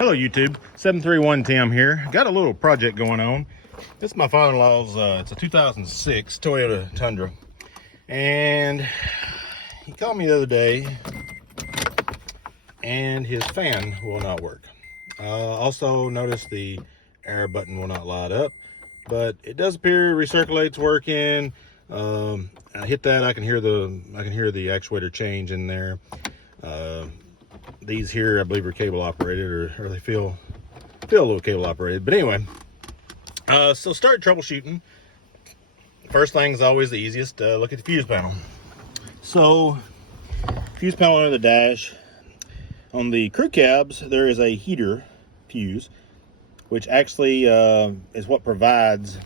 Hello YouTube, 731 Tim here. Got a little project going on. This is my father-in-law's, it's a 2006 Toyota Tundra. And he called me the other day and his fan will not work. Also noticed the air button will not light up, but it does appear recirculate's working. I hit that, I can hear the actuator change in there. These here, I believe, are cable operated, or they feel a little cable operated. But anyway, so start troubleshooting. First thing is always the easiest. Look at the fuse panel. So, fuse panel under the dash. On the crew cabs, there is a heater fuse, which actually is what provides.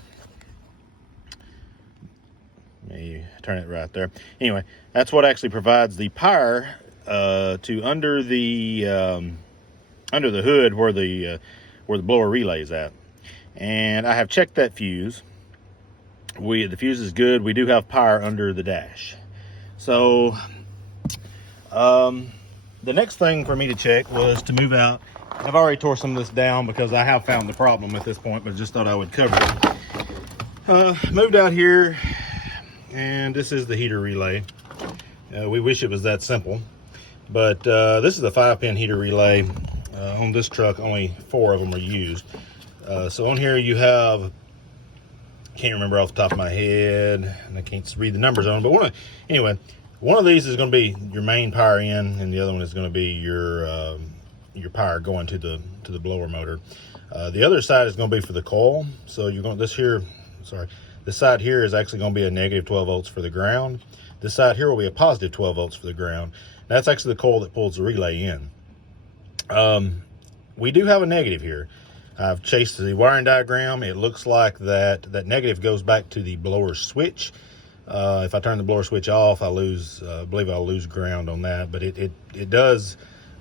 Let me turn it right there. Anyway, that's what actually provides the power to under the hood where the blower relay is at. And I have checked that fuse. The fuse is good. We do have power under the dash. So the next thing for me to check was to move out. I've already tore some of this down because I have found the problem at this point, but just thought I would cover it. Moved out here, and this is the heater relay. We wish it was that simple. But this is a 5-pin heater relay. On this truck, only 4 of them are used. So on here you have, can't remember off the top of my head, and I can't read the numbers on them, but one of these is going to be your main power in, and the other one is going to be your power going to the blower motor. The other side is going to be for the coil. So you're going, this side here is actually going to be a negative 12 volts for the ground. This side here will be a positive 12 volts for the ground. That's actually the coil that pulls the relay in. We do have a negative here. I've chased the wiring diagram. It looks like that negative goes back to the blower switch. If I turn the blower switch off, I believe I'll lose ground on that, but it does,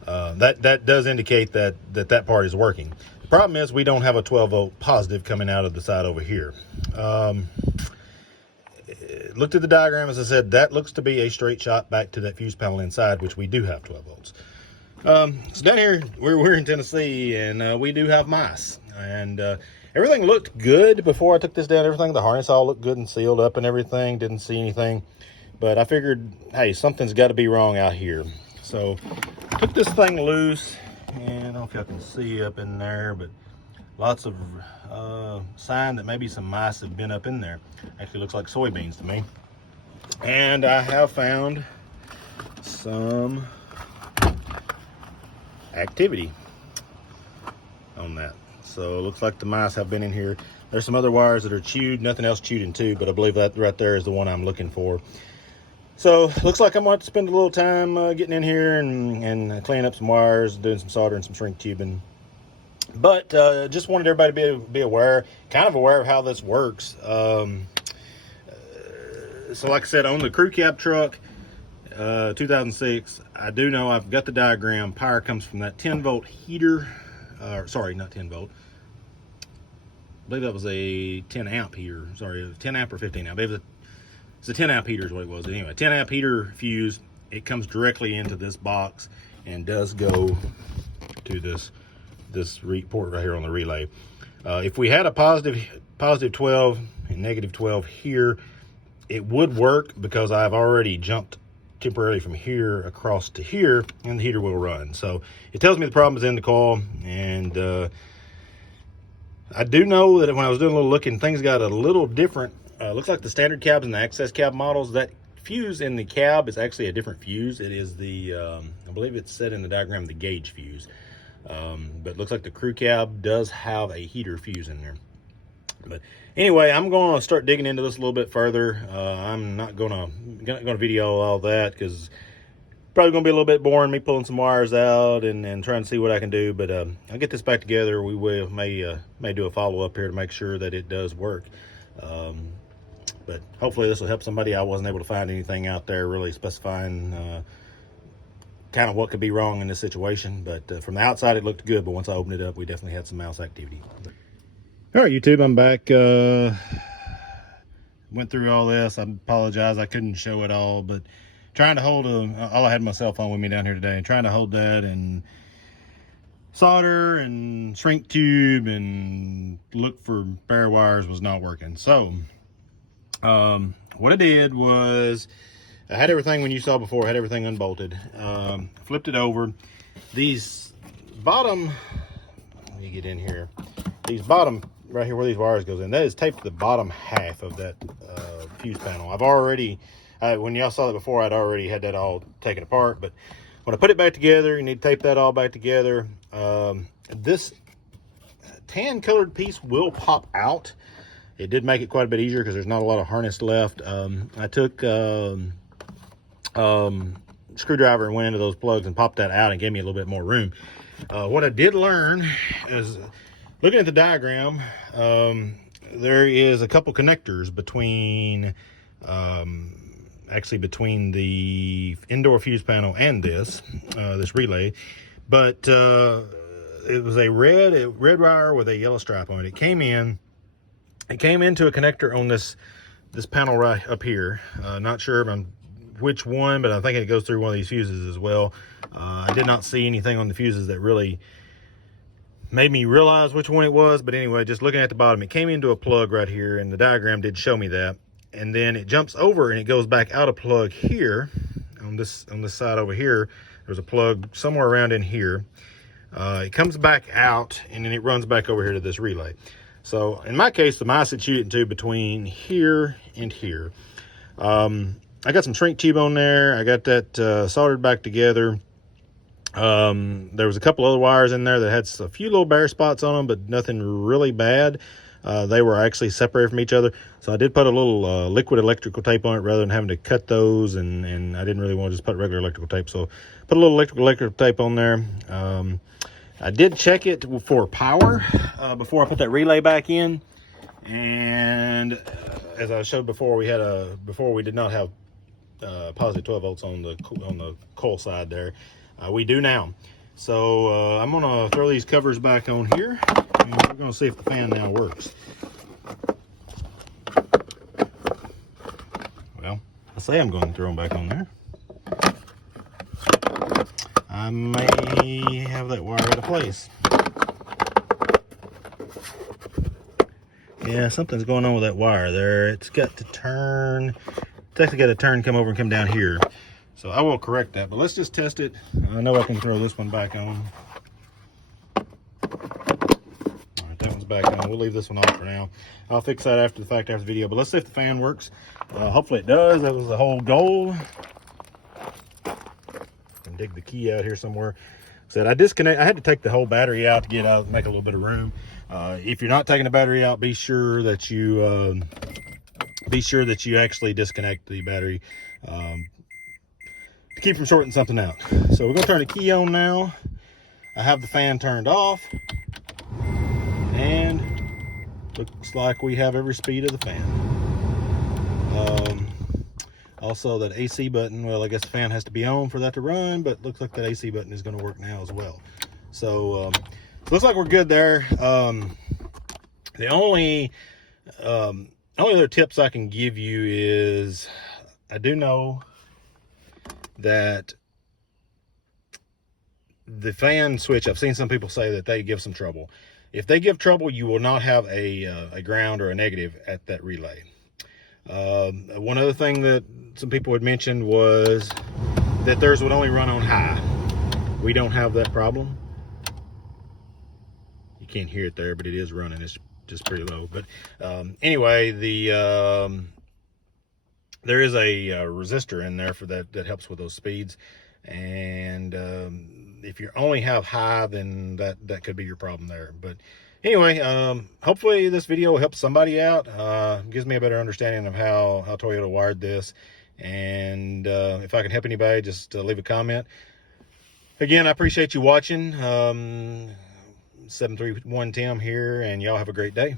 that does indicate that part is working. The problem is we don't have a 12 volt positive coming out of the side over here. Looked at the diagram, as I said, that looks to be a straight shot back to that fuse panel inside, which we do have 12 volts. So down here, we're in Tennessee, and we do have mice. And everything looked good before I took this down. Everything, the harness all looked good and sealed up and everything. Didn't see anything. But I figured, hey, something's got to be wrong out here. So took this thing loose, and I don't know if y'all can see up in there, but lots of sign that maybe some mice have been up in there. Actually looks like soybeans to me. And I have found some activity on that. So it looks like the mice have been in here. There's some other wires that are chewed, nothing else chewed in two, but I believe that right there is the one I'm looking for. So looks like I'm going to have to spend a little time getting in here and cleaning up some wires, doing some soldering, some shrink tubing. But just wanted everybody to be aware, kind of aware of how this works. So like I said, on the crew cab truck, 2006, I do know I've got the diagram. Power comes from that 10 volt heater. Sorry, not 10 volt. I believe that was a 10 amp heater. Sorry, 10 amp or 15 amp. It's a 10 amp heater is what it was. Anyway, 10 amp heater fuse. It comes directly into this box and does go to this port right here on the relay. If we had a positive 12 and negative 12 here, it would work because I've already jumped temporarily from here across to here, and the heater will run. So it tells me the problem is in the coil, and I do know that when I was doing a little looking, things got a little different. Looks like the standard cabs and the access cab models, that fuse in the cab is actually a different fuse. It is the I believe it's set in the diagram, the gauge fuse. But it looks like the crew cab does have a heater fuse in there. But anyway, I'm going to start digging into this a little bit further. I'm not going to video all that because probably going to be a little bit boring, me pulling some wires out and trying to see what I can do. But I'll get this back together. We may do a follow-up here to make sure that it does work. But hopefully this will help somebody. I wasn't able to find anything out there really specifying kind of what could be wrong in this situation. But from the outside, it looked good. But once I opened it up, we definitely had some mouse activity. All right, YouTube, I'm back. Went through all this. I apologize. I couldn't show it all, but trying to hold all I had my cell phone with me down here today, and trying to hold that and solder and shrink tube and look for bare wires was not working. So what I did was I had everything, when you saw before, I had everything unbolted. Flipped it over. These bottom, let me get in here, these bottom right here where these wires goes in, that is taped to the bottom half of that fuse panel. I've already, when y'all saw that before, I'd already had that all taken apart, but when I put it back together, you need to tape that all back together. This tan colored piece will pop out. It did make it quite a bit easier because there's not a lot of harness left. I took screwdriver and went into those plugs and popped that out and gave me a little bit more room. What I did learn is, looking at the diagram, there is a couple connectors between actually between the indoor fuse panel and this relay, but it was a red wire with a yellow stripe on it. It came into a connector on this panel right up here. Not sure which one, but I'm thinking it goes through one of these fuses as well. I did not see anything on the fuses that really made me realize which one it was, but anyway, just looking at the bottom, it came into a plug right here, and the diagram did show me that. And then it jumps over and it goes back out a plug here on this side over here. There's a plug somewhere around in here. It comes back out and then it runs back over here to this relay. So in my case, the mice it's shooting to between here and here. I got some shrink tube on there. I got that soldered back together. There was a couple other wires in there that had a few little bare spots on them, but nothing really bad. They were actually separated from each other. So I did put a little liquid electrical tape on it rather than having to cut those, and I didn't really want to just put regular electrical tape. So put a little electrical tape on there. I did check it for power before I put that relay back in. And as I showed before, we did not have positive 12 volts on the coil side there. We do now. So I'm gonna throw these covers back on here, and we're gonna see if the fan now works. Well, I say I'm going to throw them back on there. I may have that wire out of place. Yeah, something's going on with that wire there. It's got to turn. It's actually got to turn, come over and come down here. So I will correct that, but let's just test it. I know I can throw this one back on. All right, that one's back on. We'll leave this one off for now. I'll fix that after the fact, after the video, but let's see if the fan works. Hopefully it does. That was the whole goal. And dig the key out here somewhere. Said I had to take the whole battery out to get out, make a little bit of room. If you're not taking the battery out, be sure that you actually disconnect the battery to keep from shorting something out. So we're gonna turn the key on now. I have the fan turned off, and looks like we have every speed of the fan. Also, that AC button, well, I guess the fan has to be on for that to run, but looks like that AC button is going to work now as well. So looks like we're good there. The only other tips I can give you is, I do know that the fan switch, I've seen some people say that they give some trouble. If they give trouble, you will not have a ground or a negative at that relay. One other thing that some people had mentioned was that theirs would only run on high. We don't have that problem. You can't hear it there, but it is running. It's just pretty low. But anyway, there is a resistor in there for that helps with those speeds. And if you only have high, then that could be your problem there. But anyway, hopefully this video will help somebody out. Gives me a better understanding of how Toyota wired this. And if I can help anybody, just leave a comment. Again, I appreciate you watching. 731 Tim here, and y'all have a great day.